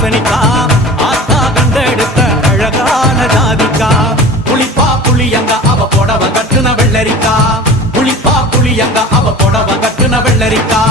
பூசணிக்கா ஆத்தா கண்டெடுத்த அழகான ஜாதிக்கா புளிப்பா புளியங்க அவ புடவ கட்டுன வெள்ளரிக்கா புளிப்பா புளியங்க அவ புடவ கட்டுன வெள்ளரிக்கா